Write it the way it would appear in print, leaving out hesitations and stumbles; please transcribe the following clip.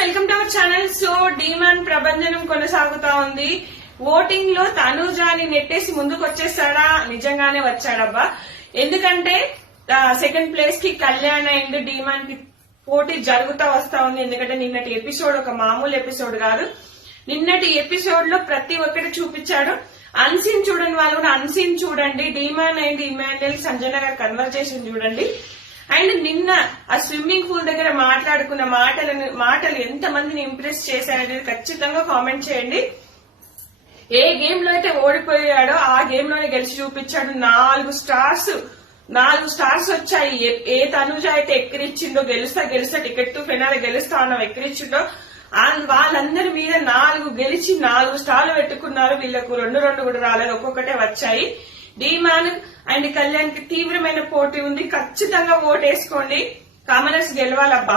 Welcome to our channel. So demon ప్రభంజనం కొనసాగుతా ఉంది. Voting లో తనూజాని నెట్టేసి ముందుకు వచ్చేస్తాడా? నిజంగానే వచ్చాడబ్బా. ఎందుకంటే సెకండ్ ప్లేస్ కి కళ్యాణ్ అండ్ డీమాన్ కి పోటీ జరుగుతా వస్తా ఉంది. ఎందుకంటే నిన్నటి ఎపిసోడ్ ఒక మామూలు ఎపిసోడ్ కాదు. నిన్నటి ఎపిసోడ్ లో ప్రతి ఒక్కటి చూపించాడు. అన్సీన్ చూడని వాళ్ళు కూడా అన్సీన్ చూడండి. డీమాన్ అండ్ ఇమాన్యుయల్ సంజన గారి కన్వర్జేషన్ చూడండి. అండ్ నిన్న ఆ స్విమ్మింగ్ పూల్ దగ్గర మాట్లాడుకున్న మాటలు ఎంత మందిని ఇంప్రెస్ చేశాయనేది ఖచ్చితంగా కామెంట్ చేయండి. ఏ గేమ్ లో అయితే ఓడిపోయాడో ఆ గేమ్ లోనే గెలిచి చూపించాడు. 4 స్టార్స్ వచ్చాయి. ఏ తనుజ అయితే ఎక్కిరిచ్చిండో గెలుస్తా టికెట్ టు ఫినాలే గెలుస్తా అన్న ఎక్కిరిచ్చిండో వాళ్ళందరి మీద 4 గెలిచి 4 స్టార్లు పెట్టుకున్నారు. వీళ్లకు 2 కూడా రాలేదు, ఒక్కొక్కటే వచ్చాయి. డీమాన్ అండ్ కళ్యాణ్ కి తీవ్రమైన పోటీ ఉంది. ఖచ్చితంగా ఓటేసుకోండి. కమలర్స్ గెలవాలబ్బా.